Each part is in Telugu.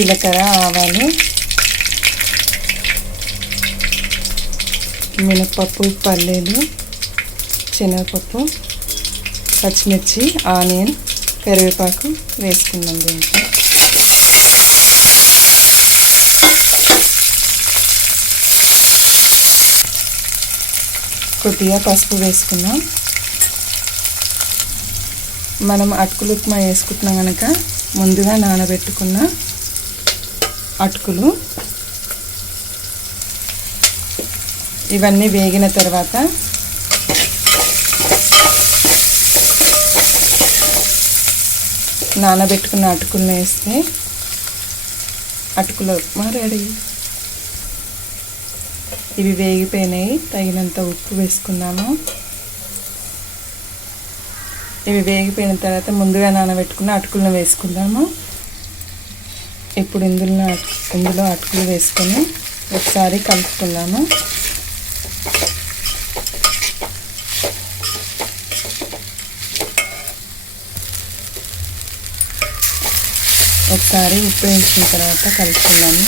జీలకర్ర, ఆవాలు, మినపప్పు, పల్లీలు, శనగపప్పు, పచ్చిమిర్చి, ఆనియన్, కరివేపాకు వేసుకుందాం. దీంట్లో కొద్దిగా పసుపు వేసుకుందాం. మనం అటుకులు ఉప్మా వేసుకుంటున్నాం కనుక ముందుగా నానబెట్టుకున్న అటుకులు ఇవన్నీ వేగిన తర్వాత నానబెట్టుకున్న అటుకులను వేస్తే అటుకుల ఉప్మా రెడీ. ఇవి వేగిపోయినాయి. తగినంత ఉప్పు వేసుకున్నాము. ఇవి వేగిపోయిన తర్వాత ముందుగా నానబెట్టుకున్న అటుకులను వేసుకుందాము. ఇప్పుడు ఇందులో అటుకులు వేసుకొని ఒకసారి కలుపుకుందాము. ఒకసారి ఉప్పు వేసిన తర్వాత కలుపుకుందాము.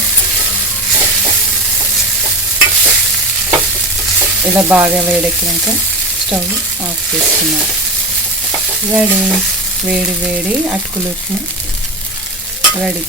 ఇలా బాగా వేడెక్కినాక స్టవ్ ఆఫ్ చేసుకున్నాం. రెడీ. వేడి వేడి అటుకులు ఉప్మా రెడీ.